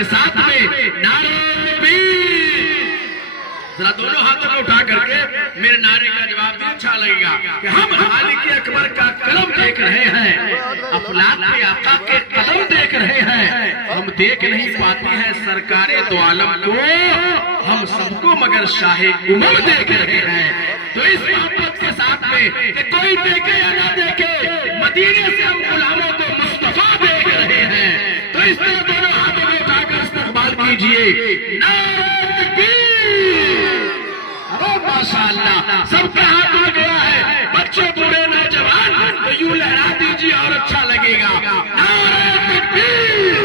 के साथ में नारे तकबीर। जरा दोनों हाथों को उठा करके मेरे नारे का जवाब दे, अच्छा लगेगा कि हम खालिक अकबर का कलम देख रहे हैं, अफलाक के आका के कदम देख रहे हैं। हम देख नहीं पाते हैं सरकारे दो आलम को, हम सबको मगर शाहे उमम देख रहे हैं। तो इस मोहब्बत के साथ में कि कोई देखे या ना देखे, मदीने से हम गुलामों को मुस्तफा देख रहे हैं। तो इस तरह दोनों हाथों को उठाकर इस्तकबाल कीजिए, नारे तकबीर। माशाअल्लाह, सबका हाथ हो गया है, बच्चे बूढ़े नौजवान, तो यूं लहरा दीजिए और अच्छा लगेगा। नारे तकबीर,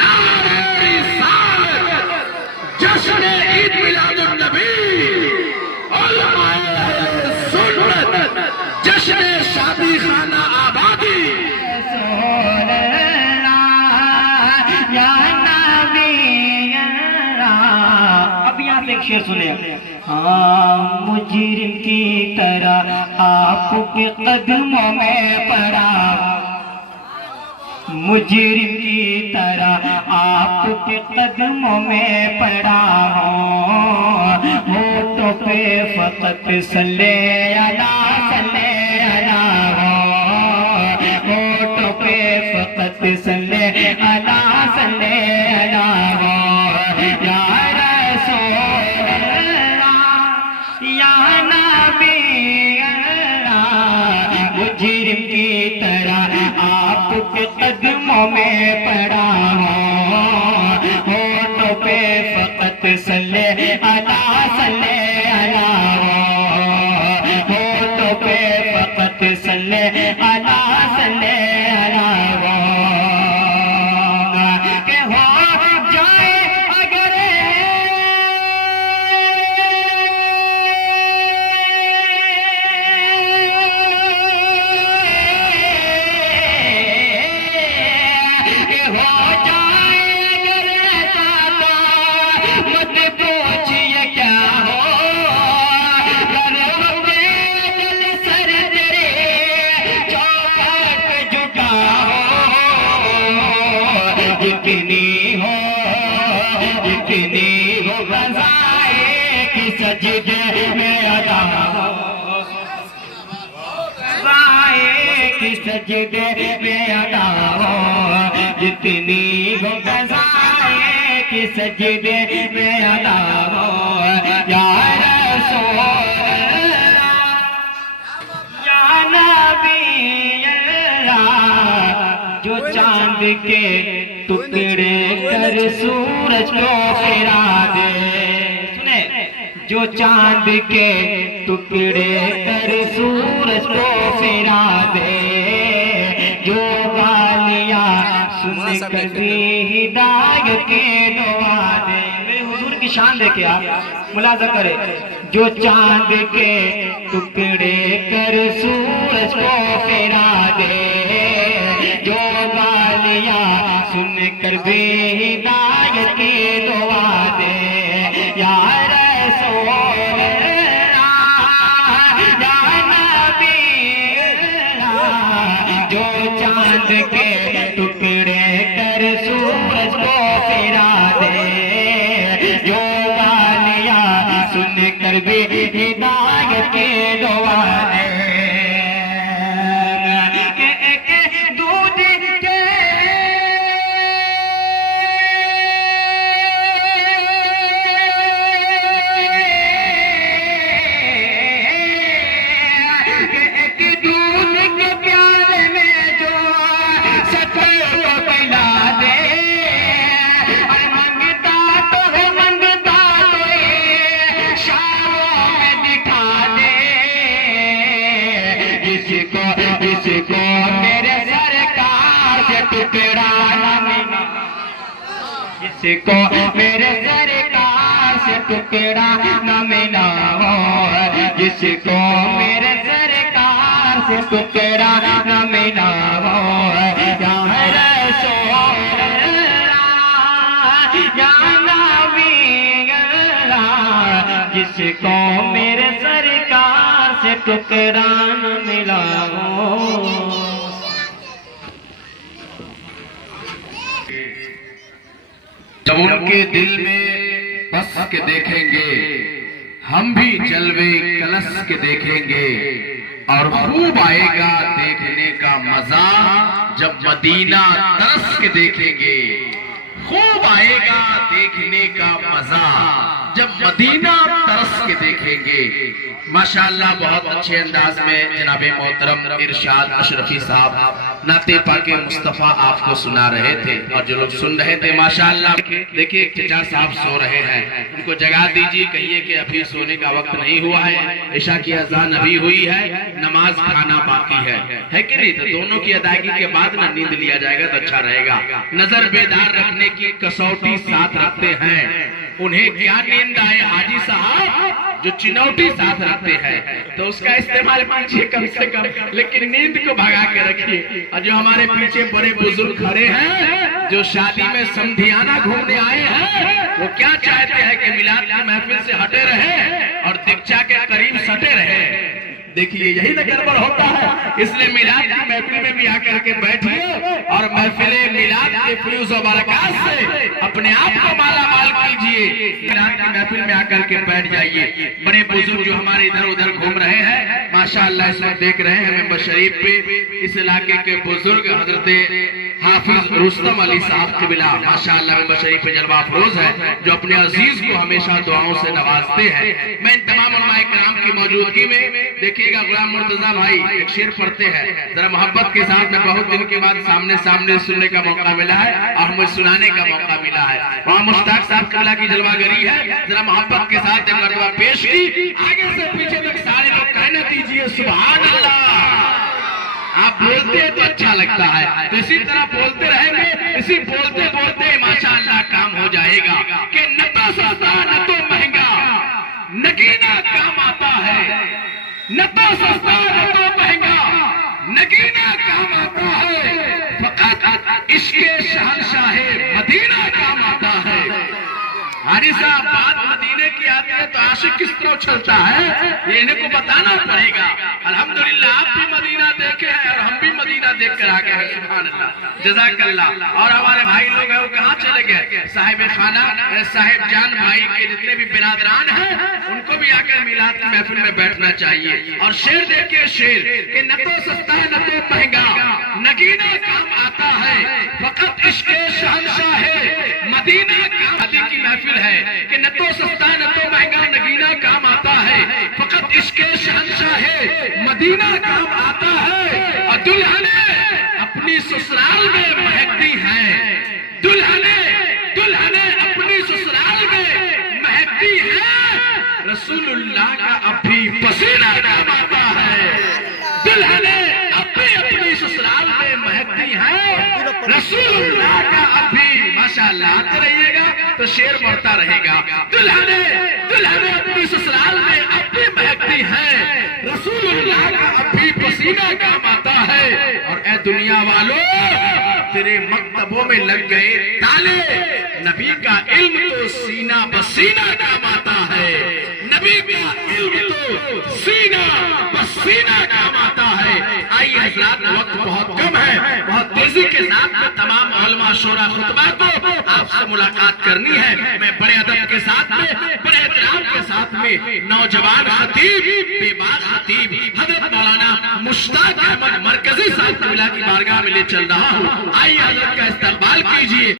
नारे रिसालत, जश्न ईद मिलादुन नबी, उलमाए सुन्नत, जश्न शादी खाना आबादी। अब यहाँ से एक शेर सुने। हाँ, मुजरिम की तरह आपके कदमों में पड़ा, मुजरिम की तरह आपके कदमों में पड़ा हूँ। होठों पे फकत सल्ले अला हो, होठों पे फकत सल्ले अला हो। मुजरिम की तरह आपके कदमों में पड़ा हूँ। होठों पे फकत सल्ले अला हो, होठों पे फकत सल्ले अला हो। के हो जाए अगर जितनी हो बजाए कि सजदे में अदा हो, बजाए कि सजदे में अदा हो। जितनी हो बजाए कि सजदे में अदा हो। या रसूल या नबी अल्लाह, जो चांद के टुकड़े कर सूरज को फिरा दे, सुने, जो चांद के टुकड़े कर सूरज को फिरा दे, जो गालियां सुन कर भी हिदायत के दुआ दे। मेरे हुजूर की शान देखे आप मुलाजा करें। जो चांद के टुकड़े कर सूरज को फिरा दे, जो गालियां सुन कर भी हिदायत की दुआ दे। या रसूल या नबी, जो चांद के टुकड़े कर सूरज को फिरा दे, जो गालियां सुन कर भी हिदायत की दुआ दे। जिसको मेरे सरकार से टुकड़ा न मिला, जिसको मेरे सरकार से टुकड़ा न मिला हो, जिसको मेरे सरकार से टुकड़ा न मिला हो। या रसूल या नबी अल्लाह, जिसको मेरे सरकार से टुकड़ा न मिला हो। जब उनके दिल में बस के देखेंगे, हम भी जलवे कलश के देखेंगे, और खूब आएगा देखने का मजा जब मदीना तरस के देखेंगे। खूब आएगा देखने का मजा जब मदीना तरस के देखेंगे। माशाअल्लाह बहुत अच्छे अंदाज में जनाबे मोहतरम इरशाद अशरफी साहब नाते पाके मुस्तफा आपको सुना रहे थे, और जो लोग सुन रहे थे माशाअल्लाह देखिए एक चचा साहब सो रहे हैं, उनको जगा दीजिए, कहिए कि अभी सोने का वक्त नहीं हुआ है, ईशा की अजान अभी हुई है, नमाज खाना बाकी है कि नहीं? तो दोनों की अदायगी के बाद ना नींद लिया जाएगा तो अच्छा रहेगा। नजर बेदार रखने की कसौटी साथ रखते हैं, उन्हें क्या नींद आए हाजी साहब जो चिनौटी साथ रखते हैं, तो उसका इस्तेमाल कीजिए कम से कम, लेकिन नींद को भगा के रखिए। और जो हमारे पीछे बड़े बुजुर्ग खड़े हैं जो शादी में समधियाना घूमने आए हैं, वो क्या चाहते हैं कि मिलाद की महफिल से हटे रहे और दीक्षा के करीब सटे रहे। देखिए यही तो गड़बड़ होता है, इसलिए मिलाद की महफिल में भी आकर के बैठिए और महफिल मिलाद के फ्यूज और बरकत से अपने आप को माला माल कीजिए। मिलाद की महफिल में आकर के बैठ जाइए। बड़े बुजुर्ग जो हमारे इधर उधर घूम रहे हैं माशाअल्लाह, इस वक्त देख रहे हैं मेंबर शरीफ पे इस इलाके के बुजुर्ग हजरत हाफिज रुस्तम अली साहब किबला माशाअल्लाह मेंबर शरीफ पे जलवा अफरोज है, जो अपने अजीज को हमेशा दुआओं से नवाजते हैं। मैं इन तमाम उलमाए किराम की मौजूदगी में देखिएगा गुलाम मुर्तजा भाई एक शेर पढ़ते हैं, जरा मोहब्बत के साथ में, बहुत दिन के बाद सामने सामने सुनने का मौका मिला है और हमें सुनाने का मौका मिला है। वहाँ मुश्ताक साहब किबला की जलवागरी है, जरा मोहब्बत के साथ एक मरतबा पेश की, आगे से पीछे तक सारे लोग कहना दीजिए सुभान अल्लाह। आप बोलते हैं तो अच्छा लगता है, तो इसी तरह बोलते रहेंगे, इसी बोलते बोलते माशाअल्लाह काम हो जाएगा कि न तो सस्ता न तो महंगा नगीना काम आता है, न तो सस्ता न तो महंगा नगीना काम आता है, फकत इश्क़े शहंशाहे मदीना काम आता है। हारी साहब बात मदीने की आती है तो आशिक किस तरह चलता है ये इन्हें को बताना पड़ेगा। अल्हम्दुलिल्लाह आप भी मदीना देखे हैं और हम भी मदीना देख कर आ गए हैं, सुभान अल्लाह जज़ाकल्लाह। और हमारे भाई लोग हैं वो कहाँ चले गए, साहिब खाना साहिब जान भाई के जितने भी बिरादरान हैं उनको भी आकर मिलाद की महफिल में बैठना चाहिए। और शेर देखिए शेर कि न तो सस्ता न तो महंगा नगीना काम आता है, फकत इश्क़े शहंशाहे मदीना काम। शादी की महफिल है कि न तो सस्ता न तो महंगा नगीना काम आता है, फकत इश्क़े शहंशाहे मदीना काम आता है। और दुल्हने अपनी ससुराल में महकती हैं, दुल्हने दुल्हने अपनी ससुराल में महकती हैं, रसूलुल्लाह का अभी पसीना काम आता है। दुल्हने अपनी अपनी ससुराल में महकती हैं, रसूलुल्लाह का अभी माशाअल्लाह आते रहिएगा तो शेर बढ़ता रहेगा। दुल्हने दुल्हने अपनी ससुराल में अभी महकती हैं, रसूलुल्लाह का अभी पसीना काम आता है। और ए दुनिया वालों तेरे मक्तबों में लग गए ताले, नबी का इल्म तो सीना बसीना काम आता है, नबी का इल्म तो सीना बसीना काम आता है। आइए हज़रात वक्त बहुत कम है, बहुत तेजी के साथ में तमाम उलमा शोरा खुतबा को आपसे मुलाकात करनी है। मैं बड़े अदब के साथ में बड़े एहतराम के साथ में नौजवान खतीब बेबाक खतीब हजरत मौलाना मुश्ताक अहमद मरकजी साहब की बारगाह में ले चल रहा हूँ। आइए हजरत का इस्तकबाल कीजिए।